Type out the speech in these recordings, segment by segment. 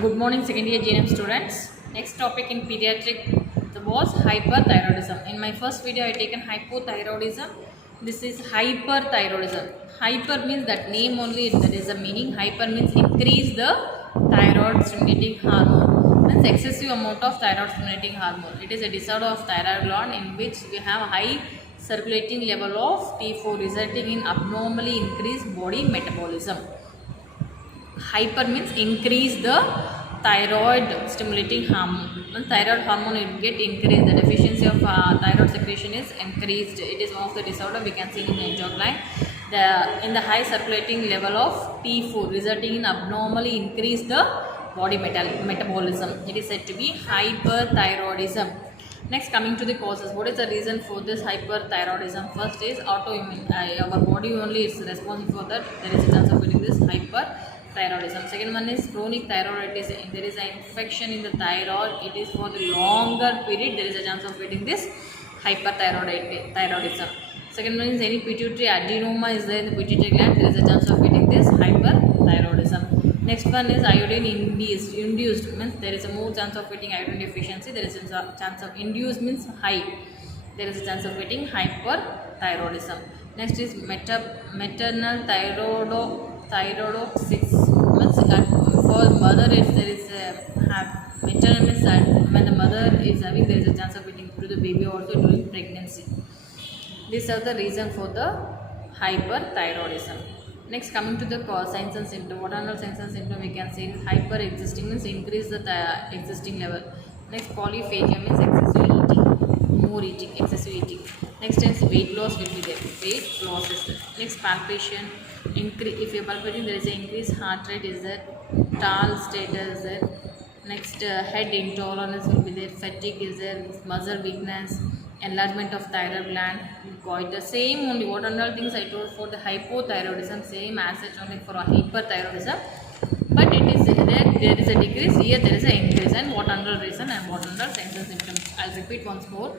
Good morning, second year GNM students. Next topic in pediatric was hyperthyroidism. In my first video, I taken hypothyroidism. This is hyperthyroidism. Hyper means that name only, that is the meaning. Hyper means increase the thyroid stimulating hormone. Means excessive amount of thyroid stimulating hormone. It is a disorder of thyroid gland in which we have high circulating level of T4 resulting in abnormally increased body metabolism. Hyper means increase the thyroid stimulating hormone. When thyroid hormone will get increased, the deficiency of thyroid secretion is increased. It is one of the disorder we can see in endocrine. In the high circulating level of T4 resulting in abnormally increased the body metabolism. It is said to be hyperthyroidism. Next, coming to the causes. What is the reason for this hyperthyroidism? First is autoimmune. Our body only is responsible for that. There is a chance of getting this hyperthyroidism. Second one is chronic thyroiditis. There is an infection in the thyroid. It is for the longer period. There is a chance of getting this hyperthyroidism. Second one is any pituitary adenoma is there in the pituitary gland. There is a chance of getting this hyperthyroidism. Next one is iodine induced means there is a more chance of getting iodine deficiency. There is a chance of induced means high. There is a chance of getting hyperthyroidism. Next is maternal thyroidosis means for mother if there is maternal means when the mother is having, there is a chance of getting to the baby also during pregnancy. These are the reason for the hyperthyroidism. Next, coming to the signs and symptoms. What are the signs and symptoms we can say? Hyper existing means increase the existing level. Next, polyphagia means excessive eating, more eating, excessive eating. Next is weight loss will be there. Weight loss is there. Next, palpation. If you are palpating, there is an increased heart rate is there. Tall status is there. Next, head intolerance will be there. Fatigue is there. Muscle weakness. Enlargement of thyroid gland, goiter. Same only what other things I told for the hypothyroidism, same as such only for a hyperthyroidism, but it is there is a decrease, here there is an increase. And what another reason and what another signs and symptoms, I'll repeat once more.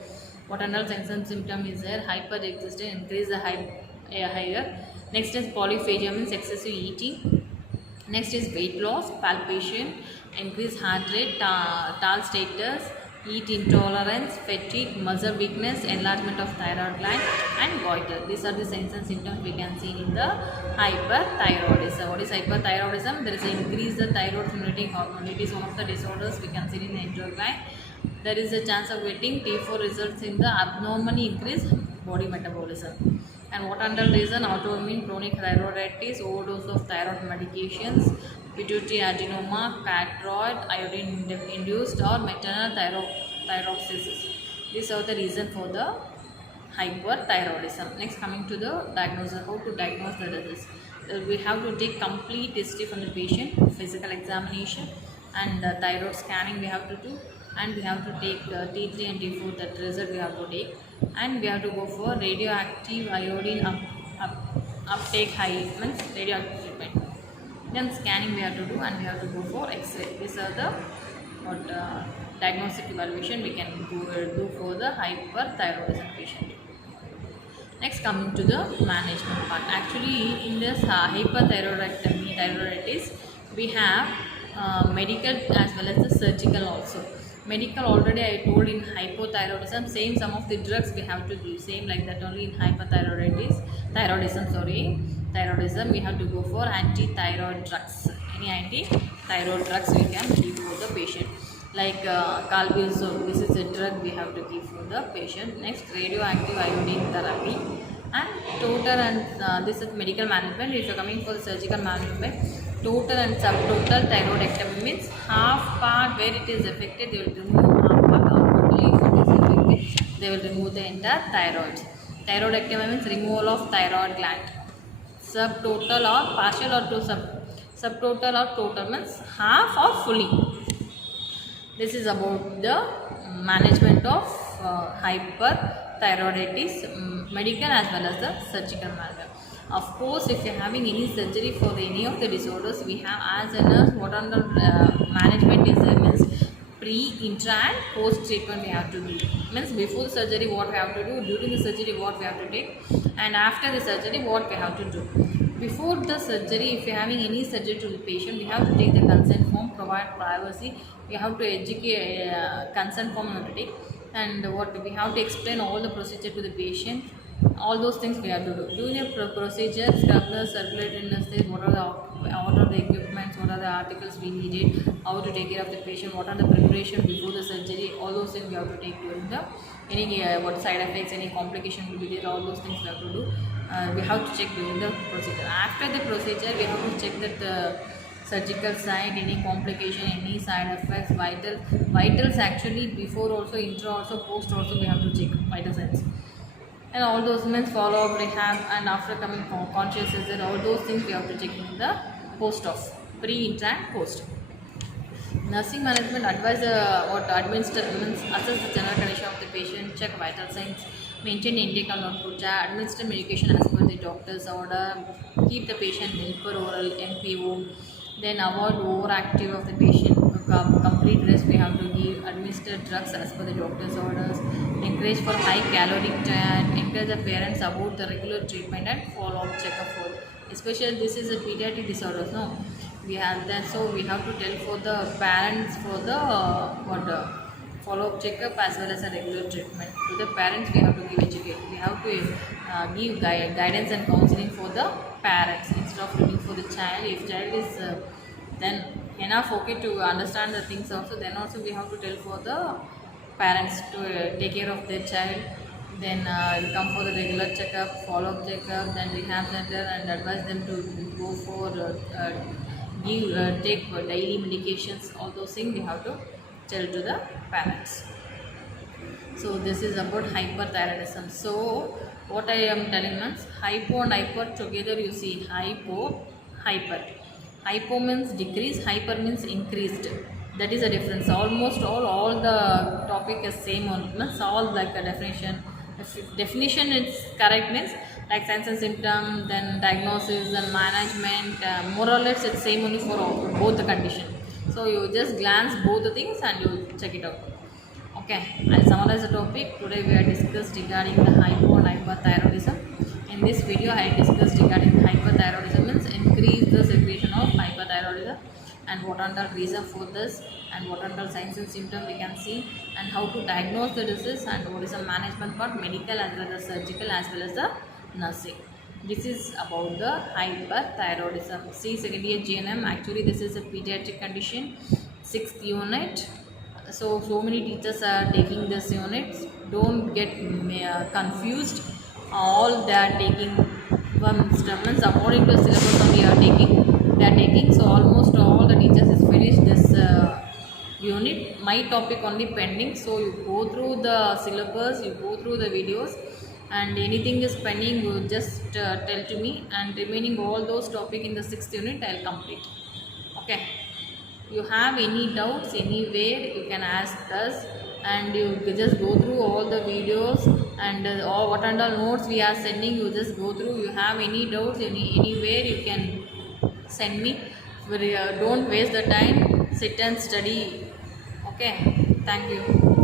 What another signs and symptom is there? Hyper existing, increase the higher. Next is polyphagia means excessive eating. Next is weight loss, palpation, increased heart rate, tall status, heat intolerance, fatigue, muscle weakness, enlargement of thyroid gland, and goiter. These are the signs and symptoms we can see in the hyperthyroidism. What is hyperthyroidism? There is an increase the thyroid stimulating hormone. It is one of the disorders we can see in the endocrine. There is a chance of getting T4 results in the abnormally increased body metabolism. And what under reason? Autoimmune chronic thyroiditis, overdose of thyroid medications, pituitary adenoma, pathroid, iodine induced, or maternal thyroidosis. These are the reason for the hyperthyroidism. Next, coming to the diagnosis. How to diagnose the disease? We have to take complete history from the patient, physical examination, and thyroid scanning we have to do, and we have to take T3 and T4, that result we have to take, and we have to go for radioactive iodine uptake high means radioactive treatment. Then scanning we have to do, and we have to go for X-ray. These are the diagnostic evaluation we can do for the hyperthyroidism patient. Next, coming to the management part. Actually, in this hyperthyroiditis, we have medical as well as the surgical also. Medical already I told in hypothyroidism, same some of the drugs we have to do, same like that only in thyroidism we have to go for anti-thyroid drugs. Any anti-thyroid drugs we can give for the patient, like Calbuzole. This is a drug we have to give for the patient. Next, radioactive iodine therapy, and total and this is medical management. If you are coming for the surgical management, total and subtotal thyroidectomy means half part where it is affected, they will remove half part, or totally if it is affected, they will remove the entire thyroid. Thyroidectomy means removal of thyroid gland. Subtotal or partial or to subtotal or total means half or fully. This is about the management of hyperthyroiditis, medical as well as the surgical management. Of course, if you are having any surgery for any of the disorders, we have as a nurse what on the management is there means pre, intra and post treatment we have to do. Means before the surgery what we have to do, during the surgery what we have to take, and after the surgery what we have to do. Before the surgery, if you're having any surgery to the patient, we have to take the consent form, provide privacy. We have to educate consent form we have to take, and what we have to explain all the procedure to the patient. All those things we have to do. During a procedure, scrubber, circulatory anesthesia, what are the equipments, what are the articles we needed, how to take care of the patient, what are the preparation before the surgery. All those things we have to take during the any what side effects, any complication will be there. All those things we have to do. We have to check during the procedure. After the procedure, we have to check that the surgical side, any complication, any side effects, vitals actually before also, intra also, post also we have to check vital signs. And all those means follow up, rehab, and after coming consciousness, and all those things we have to check in the post of pre, intra, and post. Nursing management advise what administer means assess the general condition of the patient, check vital signs, maintain intake and output, administer medication as per the doctor's order, keep the patient milk per oral MPO, then avoid overactive of the patient, complete rest we have to give, administer drugs as per the doctor's orders, encourage for high caloric diet, encourage the parents about the regular treatment and follow up checkup for, especially this is a pediatric disorders, no? We have that, so we have to tell for the parents for the follow-up checkup as well as a regular treatment. To the parents we have to give educate, we have to give guidance and counseling for the parents instead of looking for the child. If child is then enough okay to understand the things also, then also we have to tell for the parents to take care of their child. Then come for the regular checkup, follow-up checkup, then rehab center, and advise them to go for take daily medications. All those things we have to tell to the parents. So this is about hyperthyroidism. So what I am telling is hypo and hyper together, you see hypo, hyper. Hypo means decrease, hyper means increased. That is a difference. Almost all the topic is same on, means all like a definition. If definition is correct means like signs and symptom, then diagnosis and management, more or less it's same only for both the condition. So you just glance both the things and you check it out. Okay, I'll summarize the topic. Today we are discussed regarding the hypo and hyperthyroidism. In this video I discussed regarding hyperthyroidism means increase the secretion of hyperthyroidism, and what are the reason for this, and what are the signs and symptoms we can see, and how to diagnose the disease, and what is the management part, medical as well as surgical as well as the nursing. This is about the hyperthyroidism. See, second year GNM, actually this is a pediatric condition, 6th unit. So many teachers are taking this unit. Don't get confused. All they are taking one instruments according to the syllabus only they are taking. So almost all the teachers is finished this unit. My topic only pending. So you go through the syllabus, you go through the videos, and anything is pending, you just tell to me, and remaining all those topic in the 6th unit I'll complete. Okay, you have any doubts anywhere, you can ask us, and you just go through all the videos, and all what and all notes we are sending, you just go through. You have any doubts anywhere, you can send me. Don't waste the time, sit and study. Okay, thank you.